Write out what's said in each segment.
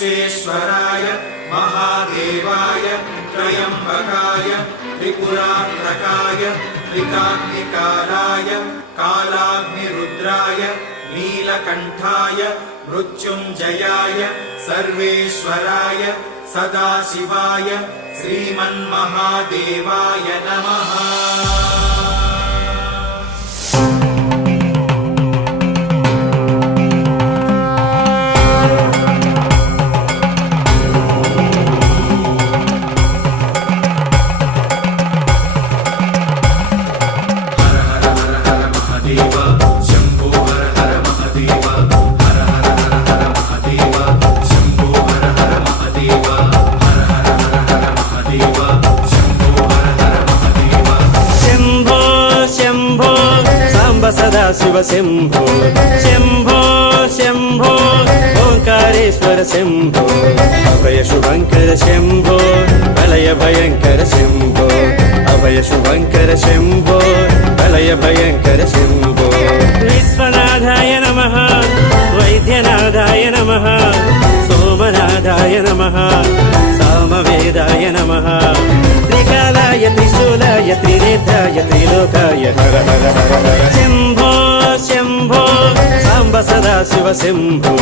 विश्वेश्वराय महादेवाय त्रयंबकाय त्रिपुरान्तकाय त्रिकाग्निकालाय कालाग्निरुद्राय नीलकण्ठाय मृत्युञ्जयाय सर्वेश्वराय सदाशिवाय श्रीमन्महादेवाय नमः। सदा शिव शंभो शंभो शंभो ओंकारेश्वर शंभो अभय शुभंकर शंभो प्रलय भयंकर शंभो अभय शुभंकर शंभो प्रलय भयंकर शंभो। विश्वनाथाय नमः वैद्यनाथाय नमः सोमनाथाय नमः सामवेदाय नमः त्रिकालाय त्रिशूलाय त्रिनेत्राय त्रिलोकाय हर हर हर हर। शंभो शंभो सांब सदा शिव शंभो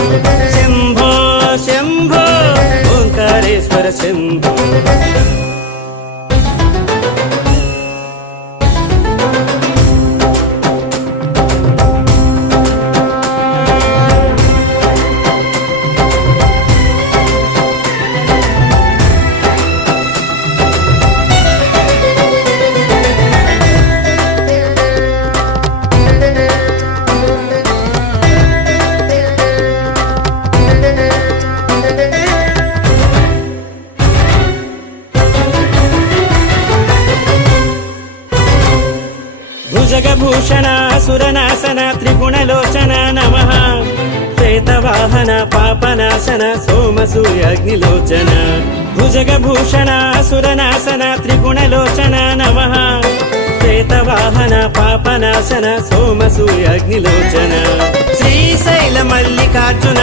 शंभो शंभो ओंकारेश्वर शंभो। भुजगभूषण सुरनाशन त्रिगुणलोचन नमः श्वेतवाहन पापनाशन सोमसूर्याग्निलोचन। भुजगभूषण सुरनाशन त्रिगुणलोचन नमः श्वेतवाहन पापनाशन सोमसूर्याग्निलोचन। श्रीशैल मल्लिकार्जुन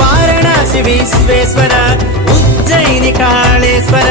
वाराणसी विश्वेश्वर उज्जयिनी कालेश्वर